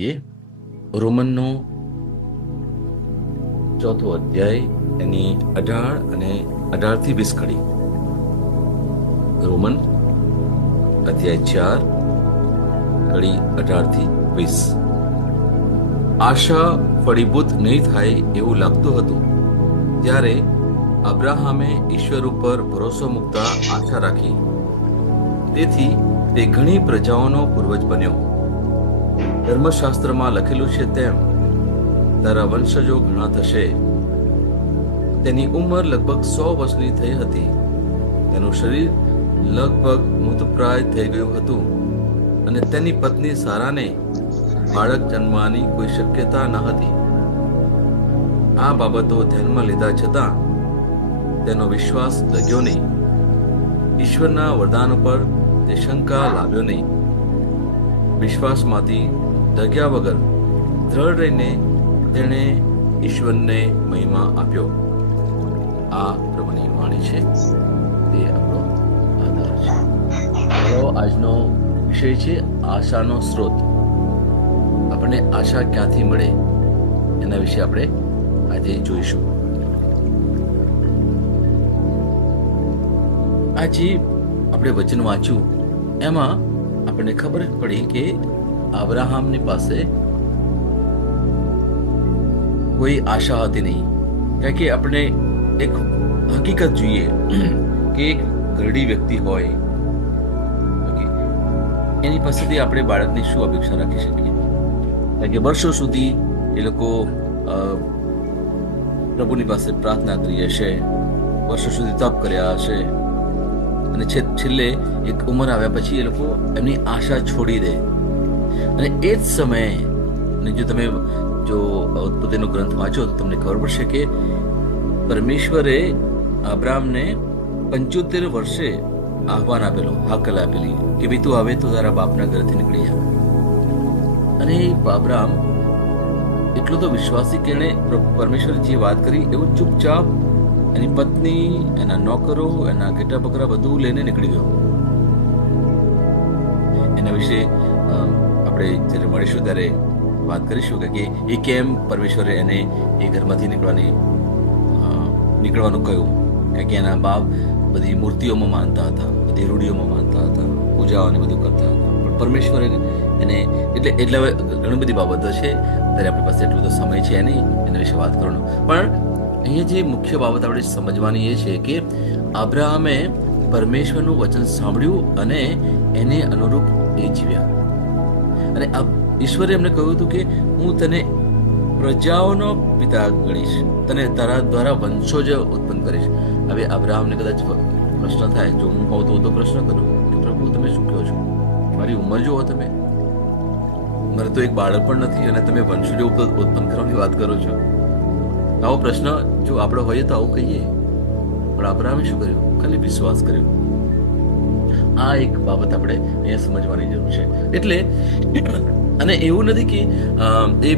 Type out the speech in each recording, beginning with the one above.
એ રોમનનો ચોથો અધ્યાય એની 18 અને 18 થી 20 કડી. રોમન અધ્યાય 4 કડી 18 થી 20. આશા ફળીભૂત નહીં થાય એવું લાગતું હતું ત્યારે અબ્રાહામે ઈશ્વર ઉપર ભરોસો મૂકતા આશા રાખી. તેથી તે ઘણી પ્રજાઓનો પૂર્વજ બન્યો. ધર્મશાસ્ત્રમાં લખેલું છે તેમ તારા વંશજો ઘણા થશે. તેની ઉંમર લગભગ 100 વર્ષની થઈ હતી. તેનું શરીર લગભગ મૃતપ્રાય થઈ ગયું હતું અને તેની પત્ની સારાને બાળક જન્મવાની કોઈ શક્યતા ન હતી. આ બાબતો ધ્યાનમાં લીધા છતાં તેનો વિશ્વાસ ડગ્યો નહીં. ઈશ્વરના વરદાન પર તે શંકા લાવ્યો નહીં. વિશ્વાસમાંથી ડગ્યા વગર દ્રઢ રહીને તેણે ઈશ્વરને મહિમા આપ્યો. આ પ્રભુની વાણી છે, તે આપણો આધાર છે. આજનો વિષય છે આશાનો સ્ત્રોત. આપણને આશા ક્યાંથી મળે એના વિશે આપણે આજે જોઈશું. આજે આપણે વચન વાંચ્યું એમાં આપણને ખબર પડી કે અબ્રાહામની પાસે કોઈ આશા હતી નહીં. કારણ કે આપણે એક હકીકત જોઈએ કે એક ઘરડી વ્યક્તિ હોય એની પાસેથી આપણે બાળકની શું અપેક્ષા રાખી શકીએ? કારણ કે વર્ષો સુધી એ લોકો પ્રભુની પાસે પ્રાર્થના કરી હશે, વર્ષો સુધી તપ કર્યા હશે અને છેલ્લે એક ઉંમર આવ્યા પછી એ લોકો એમની આશા છોડી દે. અને એ જ સમયે જો તમે ઉત્પત્તિનો ગ્રંથ વાંચો તો તમને ખબર પડશે કે પરમેશ્વરે અબ્રામને 75 વર્ષે આહવાન આપેલો, હાકલ આપેલી કે ભાઈ તું હવે તો તારા બાપના ઘરેથી નીકળી જા. અને અબ્રામ એટલો તો વિશ્વાસી કે એણે પરમેશ્વરે જે વાત કરી એવું ચૂપચાપ એની પત્ની, એના નોકરો, એના ઘેટા બકરા બધું લઈને નીકળી ગયો. એના વિશે આપણે જ્યારે મળીશું ત્યારે વાત કરીશું કે એ કેમ પરમેશ્વરે એને એ ઘરમાંથી નીકળવાનું કહ્યું. કારણ કે એના બાપ બધી મૂર્તિઓમાં માનતા હતા, બધી રૂઢિઓમાં માનતા હતા, પૂજાઓને બધું કરતા હતા. પણ પરમેશ્વરે એને એટલે ઘણી બધી બાબતો છે. ત્યારે આપણી પાસે એટલો બધો સમય છે નહીં એના વિશે વાત કરવાનો. પણ અહીંયા જે મુખ્ય બાબત આપણે સમજવાની એ છે કે અબ્રાહમે પરમેશ્વરનું વચન સાંભળ્યું અને એને અનુરૂપ એ જીવ્યા. અને ઈશ્વરે એમને કહ્યું હતું કે હું તને પ્રજાઓનો પિતા ગણીશ, તને તારા દ્વારા વંશો જ ઉત્પન્ન કરીશ. હવે અબ્રાહમને કદાચ પ્રશ્ન થાય, જો હું હોઉં તો પ્રશ્ન કરું કે પ્રભુ તમે શું કહો છો? મારી ઉંમર જુઓ, તમે મારે તો એક બાળક પણ નથી અને તમે વંશજો ઉત્પન્ન કરવાની વાત કરો છો. આવો પ્રશ્ન જો આપણે હોઈએ તો આવું કહીએ. પણ અબ્રાહમે શું કર્યું? ખાલી વિશ્વાસ કર્યો. આ એક બાબત આપણે અહીંયા સમજવાની જરૂર છે. એટલે અને એવું નથી કે એ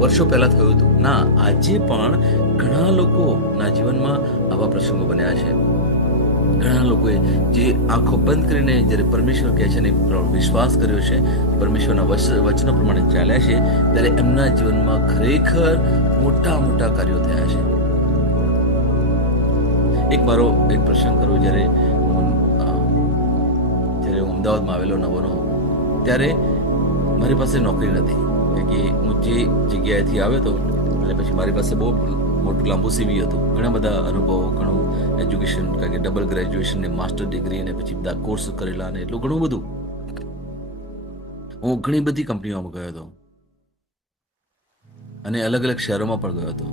વર્ષો પહેલા થયું હતું. ના, આજે પણ ઘણા લોકોના જીવનમાં આવા પ્રસંગો બન્યા છે. ઘણા લોકોએ જે આંખો બંધ કરીને જ્યારે પરમેશ્વર કહે છે ને વિશ્વાસ કર્યો છે, પરમેશ્વરના વચનો પ્રમાણે ચાલ્યા છે, ત્યારે એમના જીવનમાં ખરેખર મોટા મોટા કાર્યો થયા છે. મારો એક પ્રસંગ કરું. જ્યારે હું અમદાવાદમાં આવેલો નવો ત્યારે મારી પાસે નોકરી નથી. કે હું જે જગ્યાએથી આવ્યો હતો અને પછી મારી પાસે બહુ મોટું લાંબુ સીવી હતું, ઘણા બધા અનુભવો, ઘણું એજ્યુકેશન, કારણ કે ડબલ ગ્રેજ્યુએશન ને માસ્ટર ડિગ્રી અને પછી બધા કોર્સ કરેલા અને એટલું ઘણું બધું. હું ઘણી બધી કંપનીઓમાં ગયો હતો અને અલગ અલગ શહેરોમાં પણ ગયો હતો.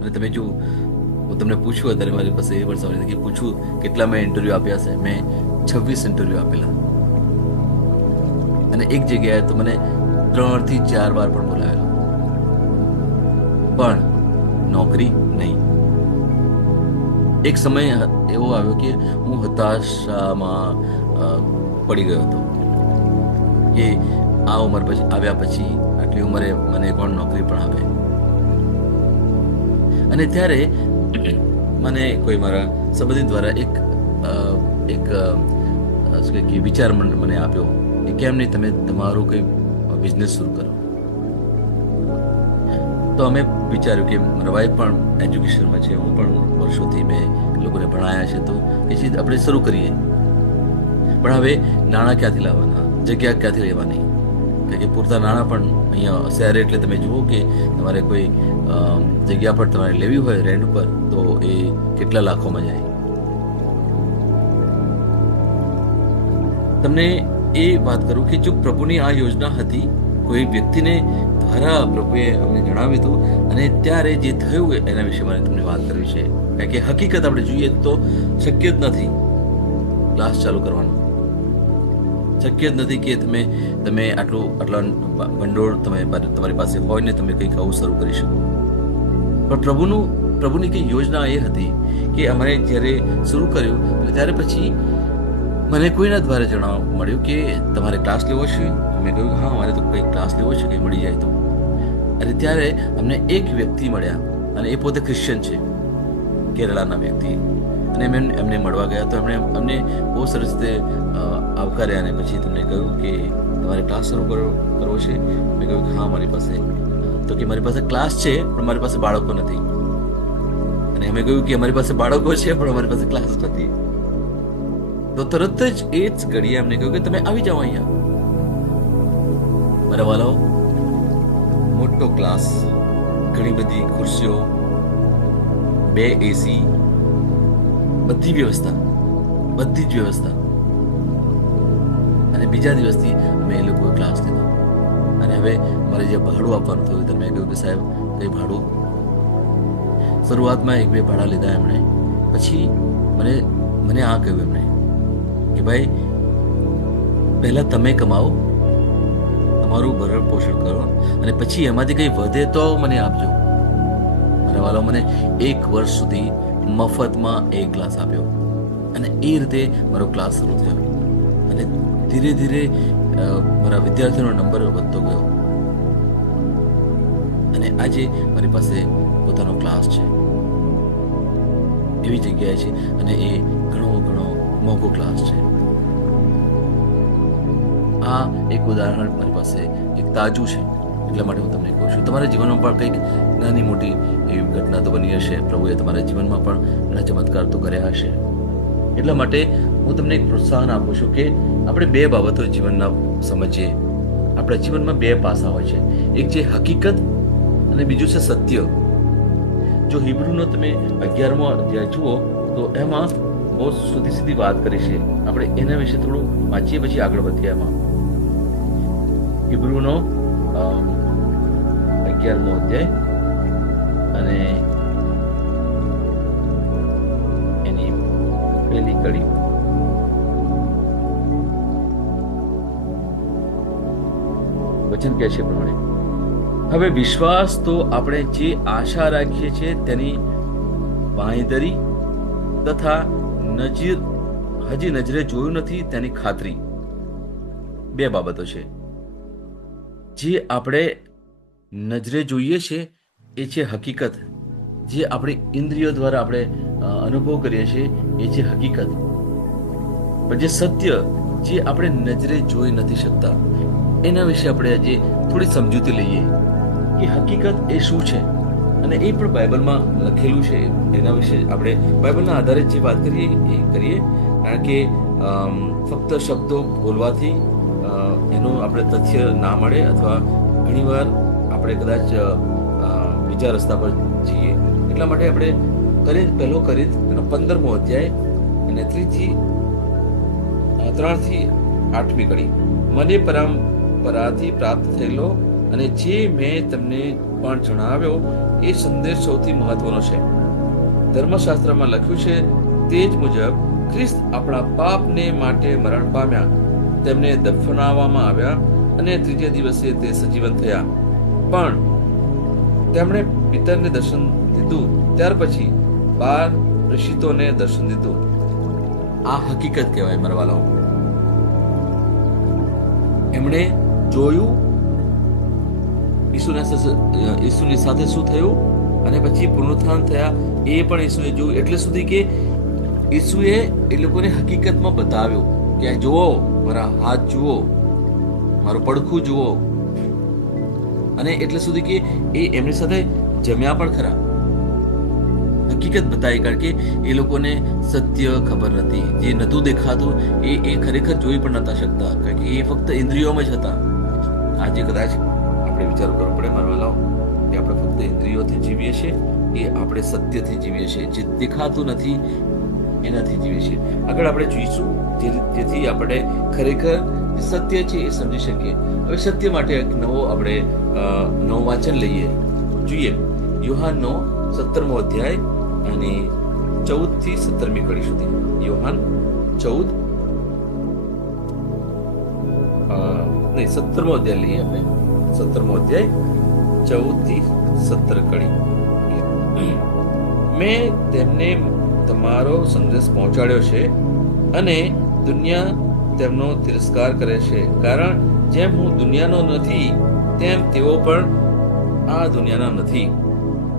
અને તમે જો હું તમને પૂછું, અત્યારે મારી પાસે એ પણ સવાલ કે પૂછું કેટલા મેં ઇન્ટરવ્યૂ આપ્યા છે, મેં 26 ઇન્ટરવ્યૂ આપેલા. અને એક જગ્યાએ તો મને 3 થી 4 વાર પણ બોલાવેલો, પણ નોકરી નહીં. એક સમય એવો આવ્યો કે હું હતાશામાં પડી ગયો હતો કે આ ઉંમર પછી આવ્યા પછી આટલી ઉંમરે મને કોણ નોકરી પણ આપે. અને ત્યારે મને કોઈ મારા સંબંધી દ્વારા એક વિચાર મને આપ્યો કે કેમ નહીં તમે તમારું કંઈ બિઝનેસ શરૂ કરો. તો અમે વિચાર્યું કે મારા વાઈફ પણ એજ્યુકેશનમાં છે, હું પણ વર્ષોથી મેં લોકોને ભણાયા છે, તો એ ચીજ આપણે શરૂ કરીએ. પણ હવે નાણાં ક્યાંથી લાવવાના, જગ્યા ક્યાંથી લેવાની? કારણ કે પૂરતા નાણાં પણ અહીંયા શહેર એટલે તમે જુઓ કે તમારે કોઈ જગ્યા પર તમારે લેવી હોય રેન્ટ ઉપર તો એ કેટલા લાખોમાં જાય. તમને એ વાત કરું કે જો પ્રભુની આ યોજના હતી, કોઈ વ્યક્તિને દ્વારા પ્રભુએ અમને જણાવ્યું હતું, અને ત્યારે જે થયું એના વિશે મારે તમને વાત કરવી છે. કારણ કે હકીકત આપણે જોઈએ તો શક્ય જ નથી ક્લાસ ચાલુ કરવાનો. શક્ય જ નથી કે તમે આટલા ભંડોળ તમારી પાસે હોય ને તમે કંઈક આવું શરૂ કરી શકો. પણ પ્રભુની કઈ યોજના એ હતી કે અમારે જ્યારે શરૂ કર્યું ત્યારે પછી મને કોઈના દ્વારા જાણવા મળ્યું કે તમારે ક્લાસ લેવો છે. મેં કહ્યું હા, મારે તો કંઈક ક્લાસ લેવો છે, કંઈ મળી જાય તો. અને ત્યારે અમને એક વ્યક્તિ મળ્યા, અને એ પોતે ક્રિશ્ચિયન છે, કેરળાના વ્યક્તિ. અને એમને મળવા ગયા તો એમણે અમને બહુ સરસ રીતે આવકાર્યા, અને પછી તમને કહ્યું કે તમારે ક્લાસ શરૂ કરવો છે. મેં કહ્યું કે હા, મારી પાસે. તો કે મારી પાસે ક્લાસ છે પણ મારી પાસે બાળકો નથી. અને અમે કહ્યું કે અમારી પાસે બાળકો છે પણ અમારી પાસે ક્લાસ નથી. તો તરત જ એ જ ઘડીએ અમને કહ્યું કે તમે આવી જાઓ અહીંયા. મારા વાલાઓ, મોટો ક્લાસ, ઘણી બધી ખુરશીઓ, 2 AC, બધી જ વ્યવસ્થા. અને બીજા દિવસથી અમે એ લોકોએ ક્લાસ લીધો. અને હવે મારે જે ભાડું આપવાનું થયું તો મેં કહ્યું કે સાહેબ કઈ ભાડું. શરૂઆતમાં 1-2 ભાડા લીધા એમણે. પછી મને આ કહ્યું એમણે કે ભાઈ, પહેલા તમે કમાઓ, તમારું ભરણ પોષણ કરો, અને પછી એમાંથી કંઈ વધે તો મને આપજો. મારા વાલા, મને 1 વર્ષ સુધી મફતમાં એક ક્લાસ આપ્યો. અને એ રીતે મારો ક્લાસ શરૂ થયો. અને ધીરે ધીરે મારા વિદ્યાર્થીઓનો નંબર વધતો ગયો. અને આજે મારી પાસે પોતાનો ક્લાસ છે, એવી જગ્યાએ છે, અને એ ઘણો મોંઘો ક્લાસ છે. આ એક ઉદાહરણ મારી પાસે એક તાજું છે, એટલા માટે હું તમને કહું છું. તમારા જીવનમાં પણ કંઈક નાની મોટી એવી ઘટના તો બની હશે. પ્રભુએ તમારા જીવનમાં પણ ઘણા ચમત્કાર તો કર્યા હશે. એટલા માટે હું તમને એક પ્રોત્સાહન આપું છું કે આપણે 2 બાબતો જીવનના સમજીએ. આપણા જીવનમાં 2 પાસા હોય છે, એક છે હકીકત અને બીજું છે સત્ય. જો હિબ્રુનો તમે 11મો અધ્યાય જુઓ તો એમાં બહુ સીધી વાત કરી છે. આપણે એના વિશે થોડું વાંચીએ પછી આગળ વધીએ. એમાં હિબ્રુનો 11મો અધ્યાય અને એની પહેલી કડી. વચન કહે છે પ્રમાણે, હવે વિશ્વાસ તો આપણે જે આશા રાખીએ છીએ તેની બાંયધરી તથા હજી નજરે જોયું નથી તેની ખાતરી. 2 બાબતો છે. જે આપણે નજરે જોઈએ છે એ છે હકીકત. જે આપણી ઇન્દ્રિયો દ્વારા આપણે અનુભવ કરીએ છીએ એ છે હકીકત. પણ જે સત્ય, જે આપણે નજરે જોઈ નથી શકતા, એના વિશે આપણે આજે થોડી સમજૂતી લઈએ કે હકીકત એ શું છે. અને એ પણ બાઇબલમાં લખેલું છે. એના વિશે આપણે બાઇબલના આધારે જે વાત કરીએ એ કરીએ. કારણ કે ફક્ત શબ્દો બોલવાથી એનું આપણે તથ્ય ના મળે, અથવા ઘણીવાર આપણે કદાચ બીજા રસ્તા પર જઈએ. એટલા માટે આપણે પહેલો કરીત એનો 15મો અધ્યાય અને 3 થી 8મી કડી. મને પરંપરાથી પ્રાપ્ત થયેલો અને જે મેં તમને પણ જણાવ્યો એ સંદેશ સૌથી મહત્વનો છે. ધર્મશાસ્ત્રમાં લખ્યું છે તે જ મુજબ ખ્રિસ્ત આપણા પાપને માટે મરણ પામ્યા, તેમને દફનાવવામાં આવ્યા, અને 3જે દિવસે તે સજીવન થયા. પણ તેમણે પિતરને દર્શન દીધું, ત્યાર પછી 12 પ્રેષિતોને દર્શન દીધું. આ હકીકત કહેવાય મારા વાલાઓ. એમણે જોયું ઈસુની સાથે શું થયું, અને પછી પુનરુત્થાન થયા એ પણ ઈસુએ જોયું. એટલે સુધી કે ઈસુએ એ લોકોને હકીકતમાં બતાવ્યું કે જુઓ, મારા હાથ જુઓ, મારું પડખું જુઓ. અને એટલે સુધી કે એ એમની સાથે જમ્યા પણ ખરા, હકીકત બતાવી, કારણ કે એ લોકોને સત્ય ખબર નથી. જે નહોતું દેખાતું એ ખરેખર જોઈ પણ નતા શકતા, કારણ કે એ ફક્ત ઇન્દ્રિયોમાં જ હતા. આજે કદાચ આપણે વિચાર કરવો પડે મારા વાલાઓ, કે આપણે ફક્ત ઇન્દ્રિયોથી જીવીએ છીએ કે આપણે સત્યથી જીવીએ છીએ? જે દેખાતું નથી એનાથી જીવીએ છીએ. આગળ આપણે જોઈશું જેથી આપણે ખરેખર સત્ય છે એ સમજી શકીએ. હવે સત્ય માટે એક આપણે નવું વાંચન જોઈએ. યોહાનનો 17મો અધ્યાય અને 14 થી 17મી કડી સુધી. યોહાન 17મો અધ્યાય લઈએ આપણે. 17મો અધ્યાય 14 થી 17 કડી. મેં તેમને તમારો સંદેશ પહોંચાડ્યો છે અને દુનિયા તેમનો તિરસ્કાર કરે છે, કારણ જેમ હું દુનિયાનો નથી તેમ તેઓ પણ આ દુનિયાના નથી.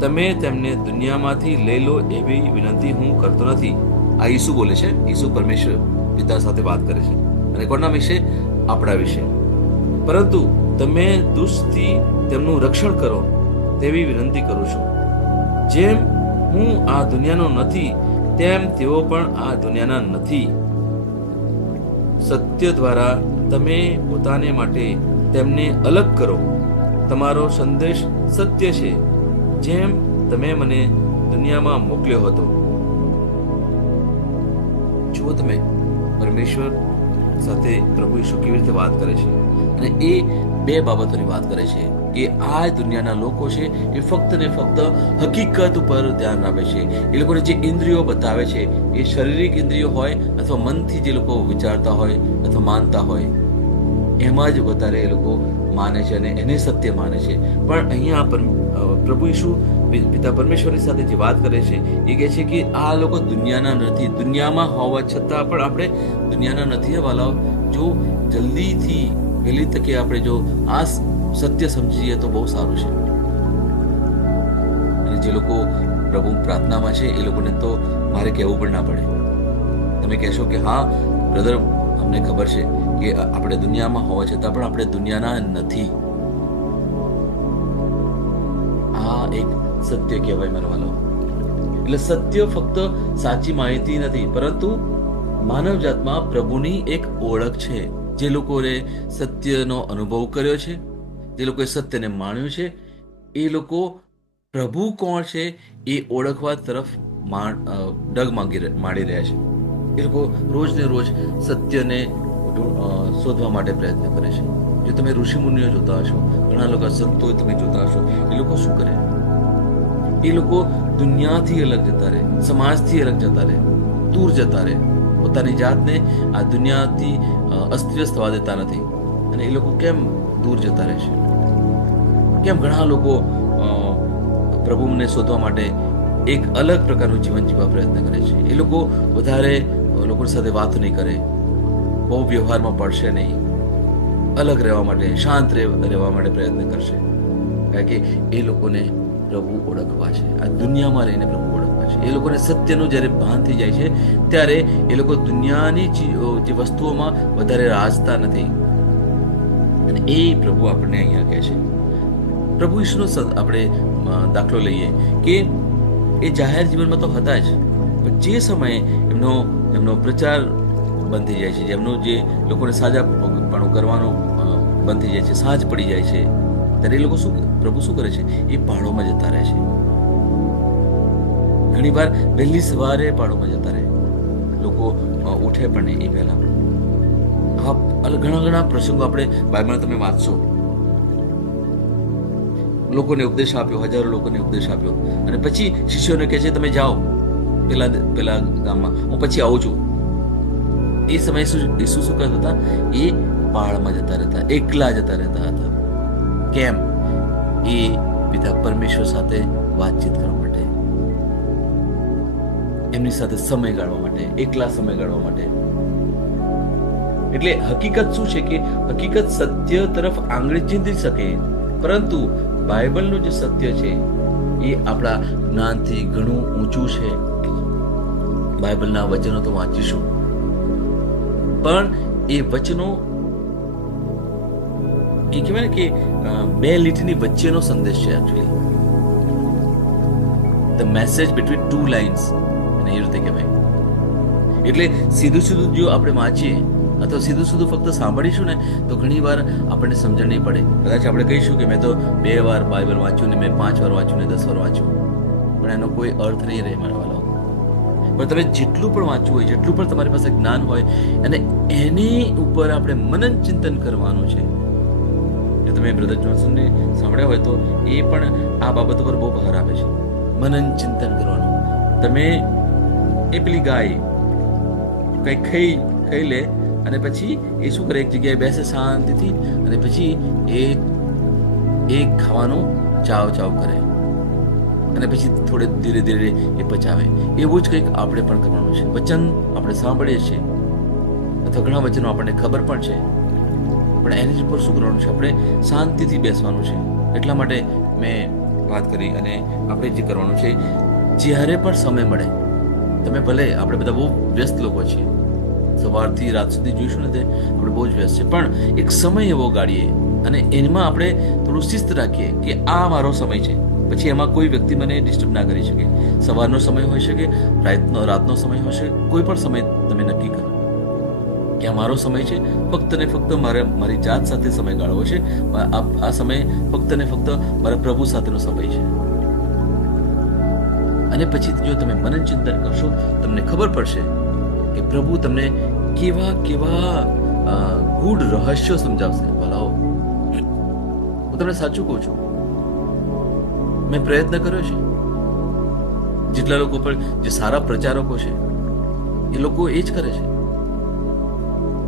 તમે તેમને દુનિયામાંથી લઈ લો એવી વિનંતી હું કરતો નથી. આ ઈસુ બોલે છે. ઈસુ પરમેશ્વર પિતા સાથે વાત કરે છે, અને કોના વિશે? આપણા વિશે. પરંતુ તમે દુષ્ટથી તેમનું રક્ષણ કરો તેવી વિનંતી કરું છું. જેમ હું આ દુનિયાનો નથી તેમ તેઓ પણ આ દુનિયાના નથી. સત્ય દ્વારા તમે પોતાને માટે તેમને અલગ કરો. તમારો સંદેશ સત્ય છે, જેમ તમે મને દુનિયામાં મોકલ્યો હતો. જુઓ તમે, પરમેશ્વર સાથે પ્રભુ ઈસુ કેવી રીતે વાત કરે છે, અને એ બે બાબતોની વાત કરે છે કે આ દુનિયાના લોકો છે એ ફક્ત ને ફક્ત હકીકત ઉપર ધ્યાન આપે છે. એ લોકોને જે ઇન્દ્રિયો બતાવે છે એ શારીરિક ઇન્દ્રિયો હોય અથવા મનથી જે લોકો વિચારતા હોય અથવા માનતા હોય એમાં જ વધારે એ લોકો માને છે અને એને સત્ય માને છે. પણ અહીંયા પ્રભુ ઈસુ પિતા પરમેશ્વરની સાથે જે વાત કરે છે એ કહે છે કે આ લોકો દુનિયાના નથી. દુનિયામાં હોવા છતાં પણ આપણે દુનિયાના નથી વાલાઓ. જો જલ્દીથી વહેલી તકે આપણે જો આ સત્ય સમજીએ તો બહુ સારું છે. અને જે લોકો પ્રભુ પ્રાર્થનામાં છે એ લોકોને તો મારે કહેવું પણ ના પડે. તમે કહેશો કે હા બ્રધર, અમને ખબર છે કે આપણે દુનિયામાં હોવા છતાં પણ આપણે દુનિયાના નથી. આ એક સત્ય કહેવાય મારા વાલો. એટલે સત્ય ફક્ત સાચી માહિતી નથી, પરંતુ માનવ જાતમાં પ્રભુની એક ઓળખ છે. જે લોકોએ સત્યનો અનુભવ કર્યો છે, જે લોકોએ સત્યને માણ્યું છે, એ લોકો પ્રભુ કોણ છે એ ઓળખવા તરફ ડગ માંડી રહ્યા છે. એ લોકો રોજ ને રોજ સત્યને શોધવા માટે પ્રયત્ન કરે છે. જો તમે ઋષિમુનિઓ જોતા હશો, ઘણા લોકો સંતો તમે જોતા હશો, એ લોકો શું કરે? એ લોકો દુનિયાથી અલગ જતા રહે, સમાજથી અલગ જતા રહે, દૂર જતા રહે. પોતાની જાતને આ દુનિયાથી અસ્તવ્યસ્ત થવા દેતા નથી. અને એ લોકો કેમ દૂર જતા રહે છે? કેમ ઘણા લોકો પ્રભુને શોધવા માટે એક અલગ પ્રકારનું જીવન જીવવા પ્રયત્ન કરે છે? એ લોકો વધારે લોકો સાથે વાત નહીં કરે, બહુ વ્યવહારમાં પડશે નહીં, અલગ રહેવા માટે, શાંત રહેવા માટે પ્રયત્ન કરશે. કારણ કે એ લોકોને પ્રભુ ઓળખવા છે, આ દુનિયામાં રહીને પ્રભુ ઓળખવા છે. એ લોકોને સત્યનું જ્યારે ભાન થઈ જાય છે ત્યારે એ લોકો દુનિયાની જે વસ્તુઓમાં વધારે રાજતા નથી. અને એ પ્રભુ આપણને અહીંયા કહે છે. પ્રભુ ઈસુનો આપણે દાખલો લઈએ કે એ જાહેર જીવનમાં તો હતા જ, પણ જે સમયે એમનો પ્રચાર બંધ થઈ જાય છે, જેમનું જે લોકોને સાજાપણું કરવાનું બંધ થઈ જાય છે, સાંજ પડી જાય છે, ત્યારે એ લોકો પ્રભુ શું કરે છે? એ પહાડોમાં જતા રહે છે. ઘણી વાર વહેલી સવારે પહાડોમાં જતા રહે, લોકો ઉઠે પણ નહીં એ પહેલા. ઘણા પ્રસંગો આપણે બાઇબલમાં તમે વાંચશો. લોકોને ઉપદેશ આપ્યો, હજારો લોકોને ઉપદેશ આપ્યો, અને પછી શિષ્યોને કહે છે તમે જાઓ પેલા ગામમાં, હું પછી આવું છું. એ સમયે ઈસુ શું કરતા હતા? એ પહાડમાં જતા રહેતા, એકલા જતા રહેતા હતા. કેમ? એ પિતા પરમેશ્વર સાથે વાતચીત કરવા માટે, એમની સાથે સમય ગાળવા માટે, એકલા સમય ગાળવા માટે. એટલે હકીકત શું છે કે હકીકત સત્ય તરફ આંગળી ચીંધી શકે, પરંતુ બાઇબલનું જે સત્ય છે એ આપણા જ્ઞાનથી ઘણું ઊંચું છે. બાઇબલના વચનો તો વાંચીશું, પણ એ વચનો એ કહેવાય ને કે બે લીટીની વચ્ચેનો સંદેશ છે actually, the message between two lines, અને એ રીતે કહેવાય. એટલે સીધું સીધું જો આપણે વાંચીએ અથવા સીધું સીધું ફક્ત સાંભળીશું ને તો ઘણી વાર આપણને સમજણ નહીં પડે. કદાચ આપણે કહીશું કે મેં તો 2 વાર બાઇબલ વાંચ્યું ને મેં 5 વાર વાંચ્યું ને 10 વાર વાંચ્યું, પણ એનો કોઈ અર્થ નહીં રહે મારા વાળાઓ. પણ તમે જેટલું પણ વાંચવું હોય, જેટલું પણ તમારી પાસે જ્ઞાન હોય, અને એની ઉપર આપણે મનન ચિંતન કરવાનું છે. જો તમે બ્રધર જોન્સનને સાંભળ્યા હોય તો એ પણ આ બાબત પર બહુ ભાર આપે છે, મનન ચિંતન કરવાનું. તમે એ પેલી ગાય કંઈ ખાઈ લે અને પછી એ શું કરે, એક જગ્યાએ બેસે શાંતિથી, અને પછી એ ખાવાનું ચાવ કરે, અને પછી થોડે ધીરે ધીરે એ પચાવે. એવું જ કંઈક આપણે પણ કરવાનું છે. વચન આપણે સાંભળીએ છીએ અથવા ઘણા વચનો આપણને ખબર પણ છે, પણ એની ઉપર શું કરવાનું છે? આપણે શાંતિથી બેસવાનું છે. એટલા માટે મેં વાત કરી. અને આપણે જે કરવાનું છે, જ્યારે પણ સમય મળે, તમે ભલે, આપણે બધા બહુ વ્યસ્ત લોકો છીએ, સવારથી રાત સુધી જોઈશું ને તે આપણે બહુ જ વ્યસ્ત છે, પણ એક સમય એવો ગાડીએ અને એમાં આપણે થોડું શિસ્ત રાખીએ કે આ મારો સમય છે. પછી એમાં કોઈ વ્યક્તિ મને ડિસ્ટર્બ ના કરી શકે. સવારનો સમય હોઈ શકે, રાતનો સમય હશે, કોઈ પણ સમય તમે નક્કી કરો કે આ મારો સમય છે, ફક્ત ને ફક્ત મારી જાત સાથે સમય ગાળવો છે. આ સમય ફક્ત ને ફક્ત મારા પ્રભુ સાથેનો સમય છે. અને પછી જો તમે મનન ચિંતન કરશો, તમને ખબર પડશે કે પ્રભુ તમને કેવા કેવા ગૂઢ રહસ્યો સમજાવશે. ભલાઓ, હું તમને સાચું કહું છું, મેં પ્રયત્ન કર્યો છે. જેટલા લોકો પણ જે સારા પ્રચારકો છે એ લોકો એ જ કરે છે.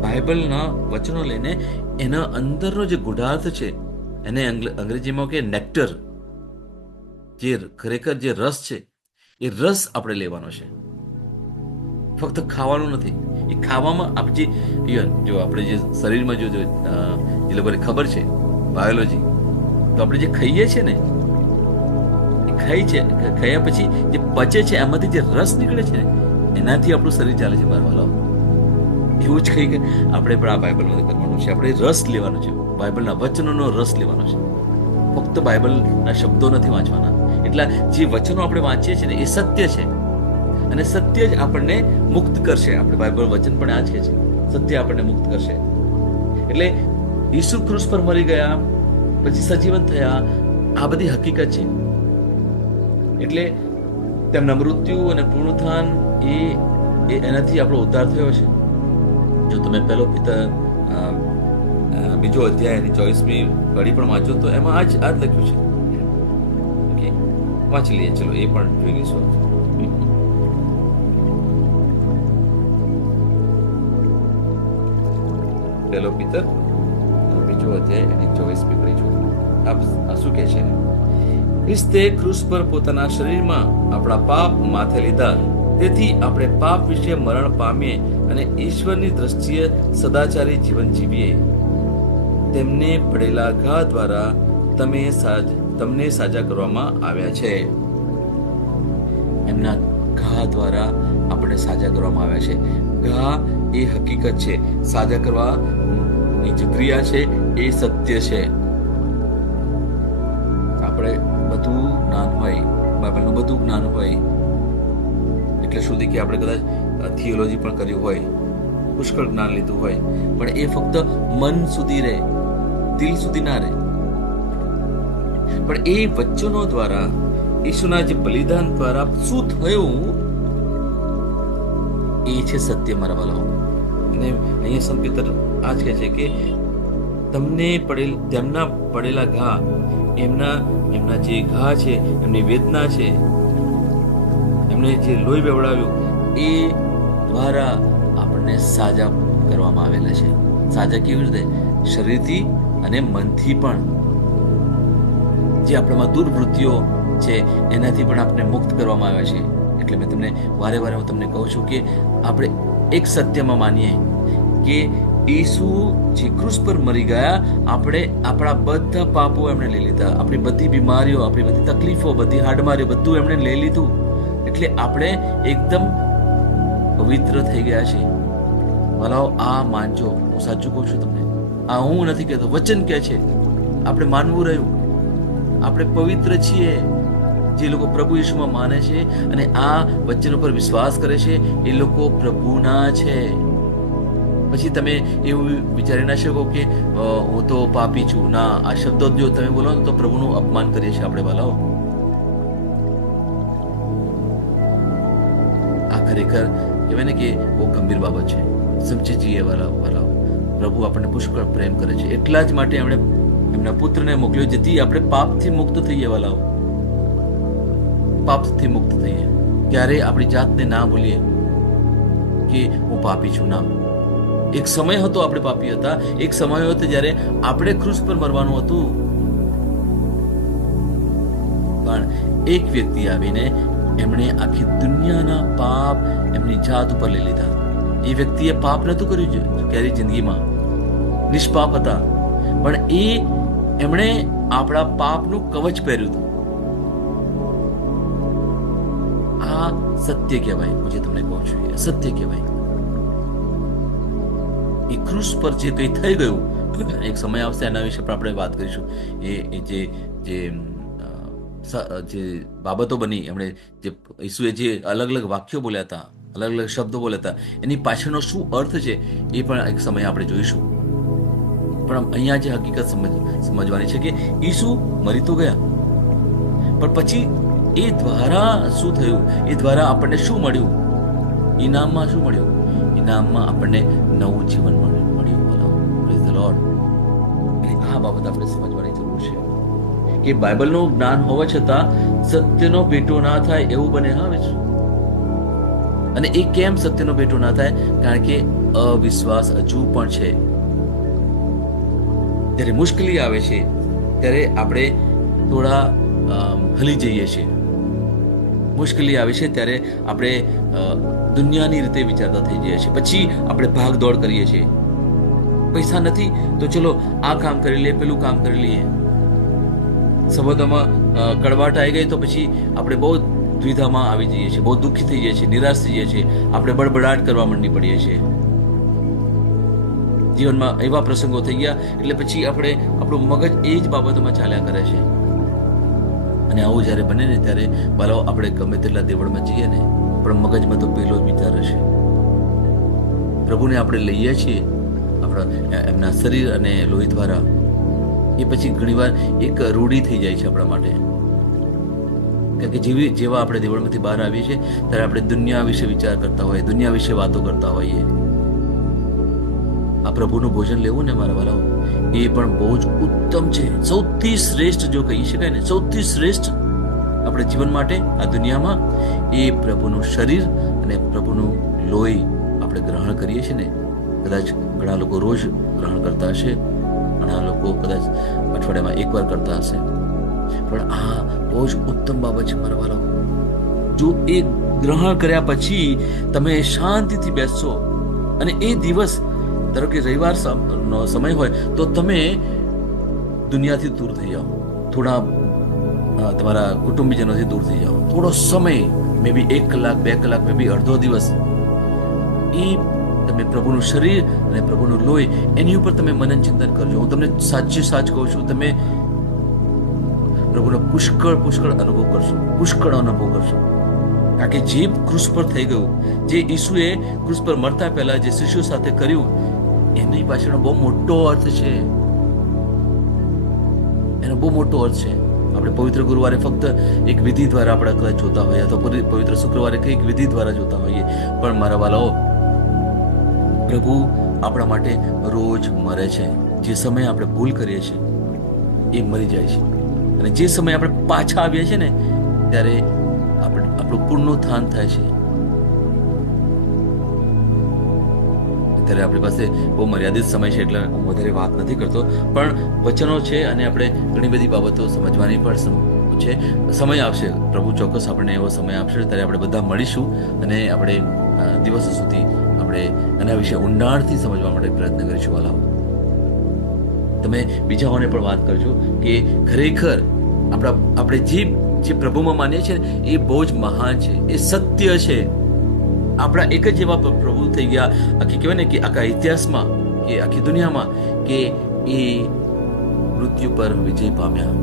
બાઇબલના વચનો લઈને એના અંદરનો જે ગૂઢાર્થ છે, એને અંગ્રેજીમાં કે નેક્ટર, જે ખરેખર જે રસ છે, એ રસ આપણે લેવાનો છે, ફક્ત ખાવાનું નથી. એ ખાવામાં આપણે જો આપણે જે શરીરમાં જે લોકોને ખબર છે બાયોલોજી, તો આપણે જે ખાઈએ છીએ ને, એ ખાયા પછી જે પચે છે, એમાંથી જે રસ નીકળે છે ને, એનાથી આપણું શરીર ચાલે છે. બારવાલાઓ, એવું જ કંઈક આપણે પણ આ બાઇબલમાં કરવાનું છે. આપણે રસ લેવાનો છે, બાઇબલના વચનોનો રસ લેવાનો છે. ફક્ત બાઇબલના શબ્દો નથી વાંચવાના. એટલા જે વચનો આપણે વાંચીએ છીએ ને, એ સત્ય છે, અને સત્ય જ આપણને મુક્ત કરશે. આપણે બાઇબલ વચન પણ આ જ કહે છે, સત્ય આપણને મુક્ત કરશે. એટલે ઈસુ ક્રૂસ પર મરી ગયા, પછી સજીવન થયા, આ બધી હકીકત છે. એટલે તેમના મૃત્યુ અને પુનરુત્થાન એનાથી આપણો ઉદ્ધાર થયો છે. જો તમે પહેલો પિતર 2 અધ્યાય એની 24મી કડી પણ વાંચો તો એમાં આ જ લખ્યું છે. ઓકે, વાંચી લઈએ. ચલો, એ પણ જોઈ લઈશું. પહેલો પિતર 2 અધ્યાય એની 24મી કડી જો આ શું કહે છે? ખ્રિસ્તે ક્રૂસ પર પોતાના શરીરમાં આપણા પાપ માથે લીધા, તેથી આપણે પાપ વિશે મરણ પામીએ અને ઈશ્વરની દ્રષ્ટિએ સદાચારી જીવન જીવીએ. તેમને પડેલા ઘા દ્વારા તમને સાજા કરવામાં આવ્યા છે. એમના ઘા દ્વારા આપણે સાજા કરવામાં આવ્યા છે. ઘા એ હકીકત છે, સાજા કરવાની જે ક્રિયા છે એ સત્ય છે. આપણે બધું જ્ઞાન હોય, બાઇબલનું બધું જ્ઞાન હોય, એટલે સુધી કે આપણે કદાચ થિયોલોજી પણ કર્યું હોય, પુષ્કળ જ્ઞાન લીધું હોય, પણ એ ફક્ત મન સુધી રહે, દિલ સુધી ના રહે. પણ એ વચનો દ્વારા, ઈસુના જે બલિદાન દ્વારા શું થયું, એ છે સત્ય મારા વાલાઓ. અને અહીંયા સંત પિતર આ જ કહે છે કે તેમના પડેલા ઘા, એમના જે ઘા છે, એમની વેદના છે, એમને જે લોહી બેવડાવ્યું, એ દ્વારા આપણને સાજા કરવામાં આવેલા છે. સાજા કેવી રીતે? શરીરથી અને મનથી પણ. જે આપણામાં દુર્વૃત્તિઓ છે એનાથી પણ આપણે મુક્ત કરવામાં આવ્યા છે. એટલે મેં તમને વારે વારે હું તમને કહું છું કે આપણે એક સત્યમાં માનીએ કે ઈસુ જે ક્રૂસ પર મરી ગયા, આપણે આપણા બધા પાપો એમણે લઈ લીધા, આપણી બધી બીમારીઓ, આપણી બધી તકલીફો, બધી હાડમારીઓ, બધું એમણે લઈ લીધું. એટલે આપણે એકદમ પવિત્ર થઈ ગયા છે. ભલાઓ, આ માનજો, હું સાચું કહું છું તમને. આ હું નથી કહેતો, વચન કહે છે. આપણે માનવું રહ્યું. આપણે પવિત્ર છીએ જે લોકો પ્રભુ યીશુમાં માને છે અને આ વચન ઉપર વિશ્વાસ કરે છે, એ લોકો પ્રભુના છે. પછી તમે એવું વિચારી ના શકો કે હું તો પાપી છું. ના, આ શબ્દો જો તમે બોલો તો પ્રભુનું અપમાન કરીએ છીએ આપણે વાલાઓ. આ ખરેખર કહેવાય ને કે બહુ ગંભીર બાબત છે. સમજી જઈએ વાલાઓ, પ્રભુ આપણને પુષ્કળ પ્રેમ કરે છે. એટલા જ માટે એમણે એમના પુત્રને મોકલ્યો જેથી આપણે પાપથી મુક્ત થઈએ વાલાઓ. પાપથી મુક્ત થઈએ. ક્યારે આપણી જાતને ના ભૂલીએ કે હું પાપી છું. ના, એક સમય હતો આપણે પાપી હતા. એક સમય હતો જ્યારે આપણે ક્રૂસ પર મરવાનું હતું. પણ એક વ્યક્તિ આવીને એમણે આખી દુનિયાના પાપ એમની જાત ઉપર લઈ લીધા. એ વ્યક્તિએ પાપ નહોતું કર્યું ક્યારે જિંદગીમાં, નિષ્પાપ હતા, પણ એમણે આપણા પાપનું કવચ પહેર્યું હતું. આ સત્ય કહેવાય. હું જે તમને કહું છું એ સત્ય કહેવાય. એ ક્રૂસ પર જે કંઈ થઈ ગયું, એક સમય આવશે એના વિશે પણ આપણે વાત કરીશું. એ જે બાબતો બની, એમણે જે ઈસુએ જે અલગ અલગ વાક્યો બોલ્યા હતા, અલગ અલગ શબ્દો બોલ્યા હતા, એની પાછળનો શું અર્થ છે એ પણ એક સમય આપણે જોઈશું. પણ અહીંયા જે હકીકત સમજવાની છે કે ઈસુ મરી તો ગયા, પણ પછી એ દ્વારા શું થયું? એ દ્વારા આપણને શું મળ્યું? ઇનામમાં શું મળ્યું? ઇનામમાં આપણને નવું જીવન મળ્યું. Praise the lord. અને આ બાબત આપણે સમજવાની જરૂર છે કે બાઇબલનું જ્ઞાન હોવા છતાં સત્યનો ભેટો ના થાય એવું બને. હવે અને એ કેમ સત્યનો ભેટો ના થાય? કારણ કે અવિશ્વાસ હજુ પણ છે. જ્યારે મુશ્કેલી આવે છે ત્યારે આપણે થોડા હલી જઈએ છીએ. મુશ્કેલી આવે છે ત્યારે આપણે દુનિયાની રીતે વિચારતા થઈ જઈએ છીએ. પછી આપણે ભાગ દોડ કરીએ છીએ. પૈસા નથી તો ચલો આ કામ કરી લઈએ, પેલું કામ કરી લઈએ. સંબંધોમાં કડવાટ આવી ગઈ તો પછી આપણે બહુ દ્વિધામાં આવી જઈએ છીએ, બહુ દુઃખી થઈ જઈએ છીએ, નિરાશ થઈ જઈએ છીએ. આપણે બડબડાટ કરવા માંડી પડીએ છીએ. જીવનમાં એવા પ્રસંગો થઈ ગયા એટલે પછી આપણું મગજ એ જ બાબતોમાં ચાલ્યા કરે છે. અને આવું જ્યારે બને ને ત્યારે બાળકો આપણે ગમે તેટલા દેવળમાં જઈએ ને, પણ મગજમાં તો પેલો જ વિચાર હશે. પ્રભુને આપણે લઈએ છીએ આપણા એમના શરીર અને લોહી દ્વારા. એ પછી ઘણીવાર એક રૂઢી થઈ જાય છે આપણા માટે. કારણ કે જેવા આપણે દેવળમાંથી બહાર આવીએ છીએ ત્યારે આપણે દુનિયા વિશે વિચાર કરતા હોઈએ, દુનિયા વિશે વાતો કરતા હોઈએ. આ પ્રભુનું ભોજન લેવું ને મારા વાલાઓ, એ પણ બહુ જ ઉત્તમ છે. સૌથી શ્રેષ્ઠ જો કહી શકાય ને, સૌથી શ્રેષ્ઠ આપણે જીવન માટે આ દુનિયામાં એ પ્રભુનું શરીર અને પ્રભુનું લોહી આપણે ગ્રહણ કરીએ છીએ ને. કદાચ ઘણા લોકો રોજ ગ્રહણ કરતા હશે, ઘણા લોકો કદાચ અઠવાડિયામાં એકવાર કરતા હશે, પણ આ બહુ જ ઉત્તમ બાબત છે મારા વાલાઓ. જો એ ગ્રહણ કર્યા પછી તમે શાંતિથી બેસશો અને એ દિવસ ધારો કે રવિવાર નો સમય હોય તો તમે દુનિયાથી દૂર થઈ જાઓ, થોડા તમારા કુટુંબીજનોથી દૂર થઈ જાઓ. થોડો સમય, મે બી 1 કલાક, 2 કલાક, મે બી અડધો દિવસ, એ તમે પ્રભુનું શરીર અને પ્રભુનું લોહી એની ઉપર તમે મનન ચિંતન કરજો. હું તમને સાચે સાચ કહું છું, તમે પ્રભુનો પુષ્કળ અનુભવ કરશો, પુષ્કળ અનુભવ કરશો. કારણ કે જે ક્રૂસ પર થઈ ગયું, જે ઈસુએ ક્રૂસ પર મરતા પહેલા જે શિષ્યો સાથે કર્યું, એની પાછળનો બહુ મોટો અર્થ છે. એનો બહુ મોટો અર્થ છે. આપણે પવિત્ર ગુરુવારે ફક્ત એક વિધિ દ્વારા આપણે કદાચ જોતા હોઈએ, અથવા પવિત્ર શુક્રવારે કંઈક વિધિ દ્વારા જોતા હોઈએ, પણ મારા વાલાઓ, પ્રભુ આપણા માટે રોજ મરે છે. જે સમયે આપણે ભૂલ કરીએ છીએ એ મરી જાય છે, અને જે સમયે આપણે પાછા આવીએ છીએ ને ત્યારે આપણું પુનરુત્થાન થાય છે. ત્યારે આપણી પાસે બહુ મર્યાદિત સમય છે એટલે હું વધારે વાત નથી કરતો, પણ વચનો છે અને આપણે ઘણી બધી બાબતો સમજવાની પણ છે. સમય આવશે, પ્રભુ ચોક્કસ આપણને એવો સમય આપશે ત્યારે આપણે બધા મળીશું અને આપણે દિવસો સુધી આપણે એના વિશે ઊંડાણથી સમજવા માટે પ્રયત્ન કરીશું. વાલાઓ, તમે બીજાઓને પણ વાત કરજો કે ખરેખર આપણે જે પ્રભુમાં માનીએ છીએ એ બહુ જ મહાન છે, એ સત્ય છે. આપણા એક જ એવા પ્રભુ થઈ ગયા આખી કહેવાય ને કે આખા ઇતિહાસમાં કે આખી દુનિયામાં, કે એ મૃત્યુ પર વિજય પામ્યા,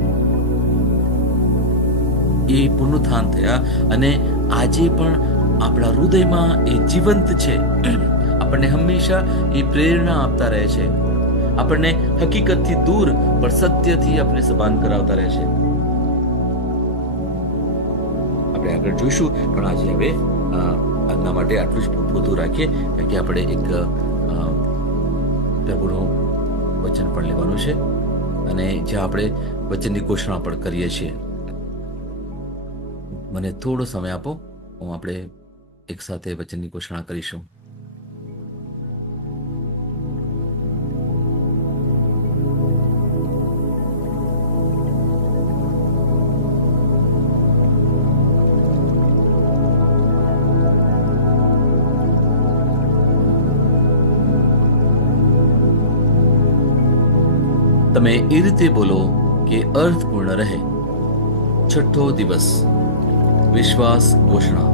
એ પુનરુત્થાન થયા અને આજે પણ આપણા હૃદયમાં એ જીવંત છે. આપણને હંમેશા એ પ્રેરણા આપતા રહે છે, આપણને હકીકતથી દૂર પણ સત્યથી આપણે સભાન કરાવતા રહે છે. આપણે આગળ જોઈશું, પણ આજે હવે આજના માટે આટલું જ પૂરતું રાખીએ, કારણ કે આપણે એક પ્રભુનું વચન પણ લેવાનું છે અને જ્યાં આપણે વચનની ઘોષણા પણ કરીએ છીએ. મને થોડો સમય આપો, આપણે એક સાથે વચનની ઘોષણા કરીશું. તમે એ રીતે બોલો કે અર્થપૂર્ણ રહે. છઠ્ઠો દિવસ, વિશ્વાસ ઘોષણા.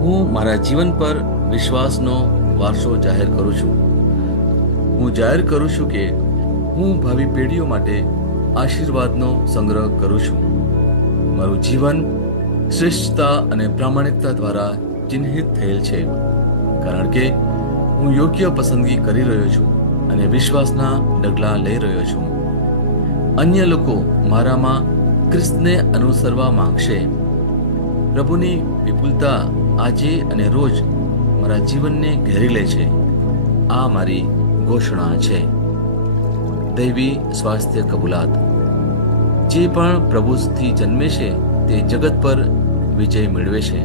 હું મારા જીવન પર વિશ્વાસનો વારસો જાહેર કરું છું. હું જાહેર કરું છું કે હું ભાવિ પેઢીઓ માટે આશીર્વાદનો સંગ્રહ કરું છું. મારું જીવન શ્રેષ્ઠતા અને પ્રામાણિકતા દ્વારા ચિહ્નિત થયેલ છે, કારણ કે હું યોગ્ય પસંદગી કરી રહ્યો છું અને વિશ્વાસના ડગલા લઈ રહ્યો છું. અન્ય લોકો મારામાં ખ્રિસ્તને અનુસરવા માંગશે. પ્રભુની વિપુલતા આજે અને રોજ મારા જીવનને ઘેરી લે છે. આ મારી ઘોષણા છે. દૈવી સ્વાસ્થ્ય કબૂલાત. જે પણ પ્રભુથી જન્મે છે તે જગત પર વિજય મેળવે છે.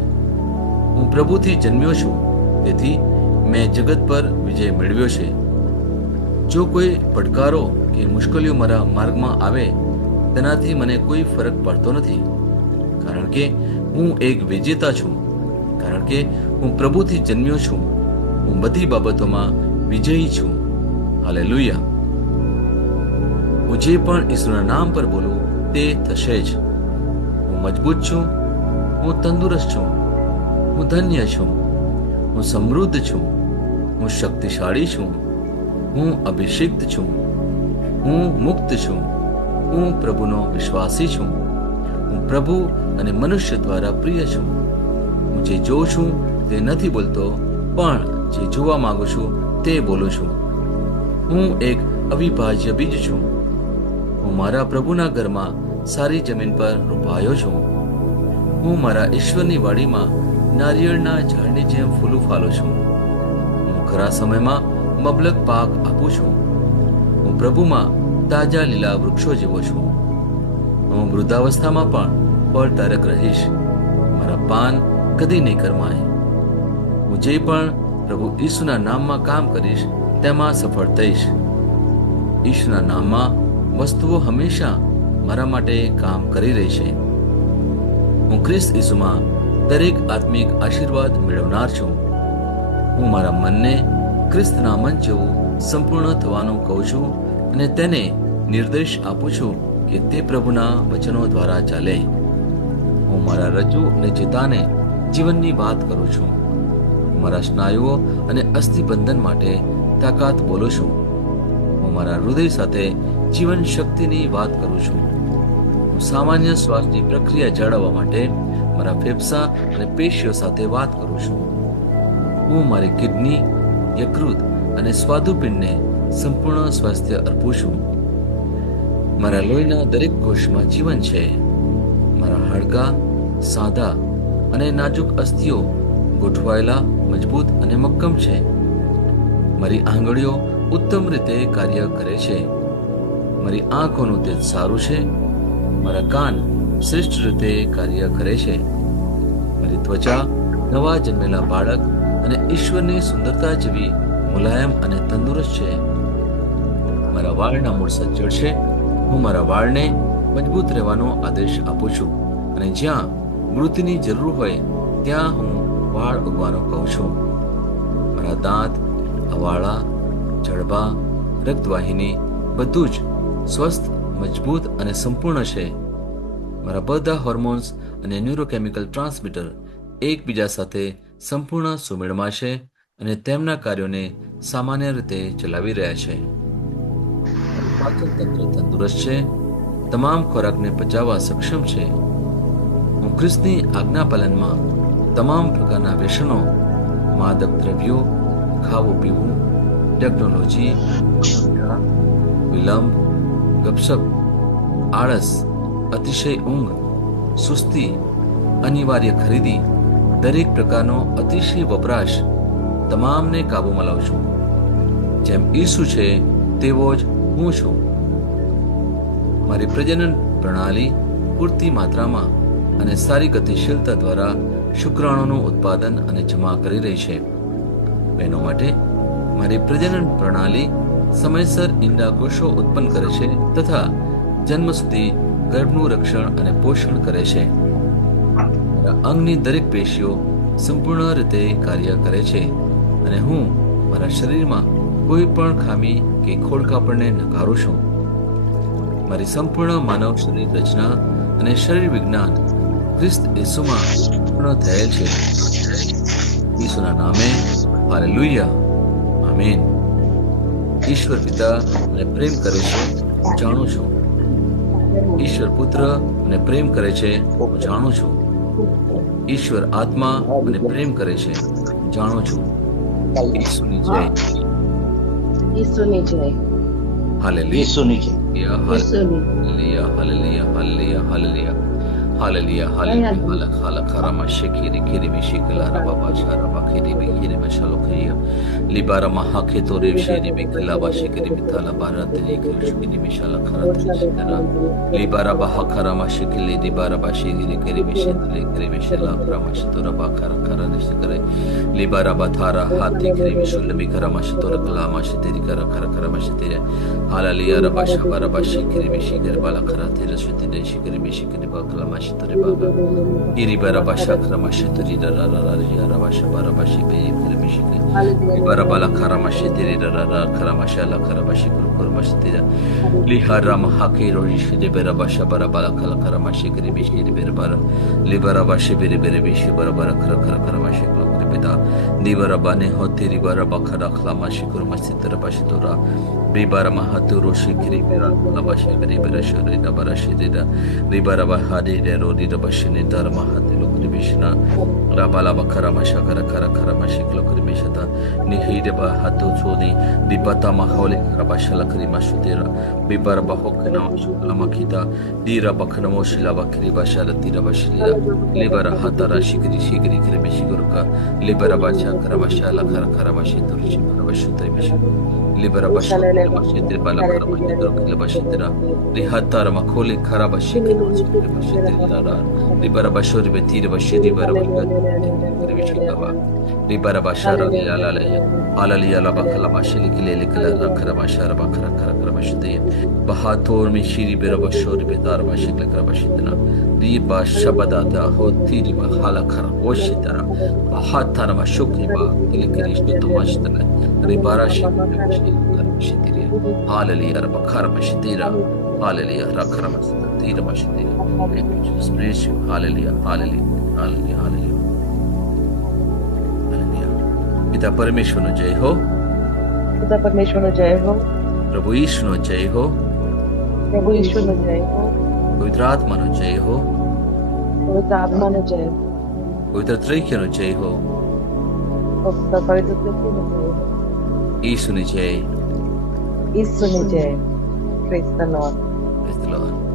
હું પ્રભુથી જન્મ્યો છું, તેથી મેં જગત પર વિજય મેળવ્યો છે. જો કોઈ પડકારો કે મુશ્કેલીઓ મારા માર્ગમાં આવે, તેનાથી મને કોઈ ફરક પડતો નથી, કારણ કે હું એક વિજેતા છું. કારણ કે હું પ્રભુથી જન્મ્યો છું, હું બધી બાબતોમાં વિજયી છું. હાલેલુયા. હું જે પણ ઈસુના નામ પર બોલું તે થશે જ. હું મજબૂત છું, હું તંદુરસ્ત છું, હું ધન્ય છું, હું સમૃદ્ધ છું, હું શક્તિશાળી છું, હું અભિષિક્ત છું, હું મુક્ત છું, હું પ્રભુનો વિશ્વાસી છું, હું પ્રભુ અને મનુષ્ય દ્વારા પ્રિય છું. હું જે જોઉં છું તે નથી બોલતો, પણ જે જોવા માંગુ છું તે બોલું છું. હું એક અવિભાજ્ય બીજ છું. હું મારા પ્રભુના ઘરમાં સારી જમીન પર રોપાયો છું. હું મારા ઈશ્વરની વાડીમાં નારિયેળના ઝાડની જેમ ફૂલું ફાલું છું. હું ખરા સમયમાં મબલક પાક આપું છું. હું પ્રભુમાં તાજા લીલા વૃક્ષો જેવો છું. હું વૃદ્ધાવસ્થામાં પણ ફળદાયક રહીશ. મારા પાન કદી નહીં કરમાય. હું જે પણ પ્રભુ ઈસુના નામમાં કામ કરીશ તેમાં સફળ થઈશ. ઈસુના નામમાં વસ્તુઓ હંમેશા મારા માટે કામ કરી રહી છે. હું ખ્રિસ્ત ઈસુમાં દરેક આત્મિક આશીર્વાદ મેળવનાર છું. હું મારા મનને ખ્રિસ્તના મન જેવું સંપૂર્ણ થવાનું કહું છું અને તેને નિર્દેશ આપું છું કે તે પ્રભુના વચનો દ્વારા ચાલે. હું મારા રજૂ અને ચેતાને જીવનની વાત કરું છું. હું મારા સ્નાયુઓ અને અસ્થિબંધન માટે તાકાત બોલું છું. હું મારા હૃદય સાથે જીવન શક્તિની વાત કરું છું. હું સામાન્ય શ્વાસની પ્રક્રિયા જાળવવા માટે મારા ફેફસા અને પેશીઓ સાથે વાત કરું છું. હું મારી કિડની, યકૃત અને સ્વાદુપિંડને સંપૂર્ણ સ્વાસ્થ્ય અર્પું છું. મારા લોહીના દરેક કોષમાં જીવન છે. મારા હાડકાં સાદા અને નાજુક અસ્થિઓ ગોઠવાયેલા, મજબૂત અને મક્કમ છે. મારી આંગળીઓ ઉત્તમ રીતે કાર્ય કરે છે. મારી આંખોનું તેજ સારું છે. મારા કાન શ્રેષ્ઠ રીતે કાર્ય કરે છે. મારી ત્વચા નવા જન્મેલા બાળક અને ઈશ્વરની સુંદરતા જેવી મુલાયમ અને તંદુરસ્ત છે. મારા વાળના મૂળ સજ્જડ છે. હું મારા વાળને મજબૂત રહેવાનો આદેશ આપું છું અને જ્યાં મૃત્યુની જરૂર હોય ત્યાં હું વાળ ઉગવાનો કહું છું. મારા દાંત, અવાળા, જડબા, રક્તવાહિની બધું જ સ્વસ્થ, મજબૂત અને સંપૂર્ણ છે. મારા બધા હોર્મોન્સ અને ન્યુરોકેમિકલ ટ્રાન્સમીટર એકબીજા સાથે સંપૂર્ણ સુમેળમાં છે અને તેમના કાર્યોને સામાન્ય રીતે ચલાવી રહ્યા છે. પાચન તંત્ર તંદુરસ્ત છે, તમામ ખોરાકને પચાવવા સક્ષમ છે. હું ખ્રિસ્તની આજ્ઞાપાલનમાં તમામ પ્રકારના વ્યસનો, માદક દ્રવ્યો, ખાવું પીવું, ટેકનોલોજી, વિલંબ, ગપસપ, આળસ, અતિશય ઊંઘ, સુસ્તી, અનિવાર્ય ખરીદી, દરેક પ્રકારનો અતિશય વપરાશ તમામને કાબૂમાં લાવું છું. જેમ ઈસુ છે તેવો જ હું છું. મારી પ્રજનન પ્રણાલી પૂરતી માત્રામાં અને સારી ગતિશીલતા દ્વારા શુક્રાણુનું ઉત્પાદન અને જમા કરી રહી છે. બહેનો માટે મારી પ્રજનન પ્રણાલી સમયસર ઈંડા કોષો ઉત્પન્ન કરે છે તથા જન્મ સુધી ગર્ભનું રક્ષણ અને પોષણ કરે છે. મારા અંગની દરેક પેશીઓ સંપૂર્ણ રીતે કાર્ય કરે છે અને હું મારા શરીરમાં કોઈ પણ ખામી કે ખોડખાપણને નકારું છું. મારી સંપૂર્ણ માનવ શરીર રચના અને શરીર વિજ્ઞાન ખ્રિસ્ત ઈસુમાં પૂર્ણ થયેલ છે. ઈસુના નામે હાલેલુયા, આમીન. ઈશ્વર પિતા મને પ્રેમ કરે છે, હું જાણું છું. ઈશ્વર પુત્ર મને પ્રેમ કરે છે, હું જાણું છું. ઈશ્વર આત્મા મને પ્રેમ કરે છે, હું જાણું છું. ઈસુની જય. ઈસુની જય. હાલેલુયા, ઈસુની જય. Hallelujah, hallelujah, hallelujah, hallelujah. Hallelujah, hallelujah, hala karama shekiri kiri mishikala rababa sharaba kiri bikiri mashalokhaya libara mahake tore shiri bikala bashikiri mitala baratri kiri mishala kharatri shikara libara bahakara mashikili libara bashikiri kiri mishitli kiri mishala karama shitora bakara kara nishikare libara bathara hati kiri mishula mikara mashitora kalama shitiri kara kara kara mashitire hallelujah rabasha baraba shikiri mishikiri bala kharatri shitire shikiri mishikiri bakala Tore Baba, Iri Barabasha Kramashetri Rara Yarabasha Barabashi Kirmishiki, Barabala Karamashetri Rara Karamashala Karabashi Kurmashitira, Liharam Haki Roshi de Barabasha Barabala Karamashi Kirimishi Berabara, Libarabashi Beribishi Barabara Karamashi Kurpita, Nibarabane Hotiri Barabakara Klamashi Kurmasitra Bashitora, Bibara Mahaturu Shikiri Labashi Beribashari Barashida, Libarabahadi. Rodi da bashini dharma hati lokribishna rabala bakara mashakara kara kara mashik lokribishata nihide ba hatu chodi dipata mahole rabashala krimashudira bibar bahokna shukla makita dira bakna moshila bakri bashala tira bashila libara hatara shikri shikri kremishiguruka libara bachakara mashala kara kara mashitur shikara bashutri mish libara bashala mashitir bala kara mashitur klebashitira lihatara makhole kara bashikri bashitira Libara Bashuri Betira Bashiri Barabaka Libara Bashara Alalia Labakalamashi Kilikala Karamashara Bakara Karamashide Bahator Mishiri Berabashori Betar Bashik Karabashitana Liba Shabadata Hotiri Bahala Karakoshitara Bahatara Mashukiba Ilikarish Tomashitana Ribara Shikari Hallelujah Bakarabashitira Hallelujah Rakaramasitira Bashitira. Jesus praise you. Hallelujah. Hallelujah. Hallelujah. Hallelujah. Hallelujah. पिता परमेश्वर no जय हो. पिता परमेश्वर no जय हो. प्रभु यीशु no जय हो. प्रभु यीशु नो जय हो. पवित्र आत्मा नो जय हो. पवित्र आत्मा नो जय हो. पवित्र त्रैक्य नो जय हो. पवित्र त्रैक्य नो जय हो. यीशु ने जय. यीशु ने जय. Praise the Lord. Praise the Lord.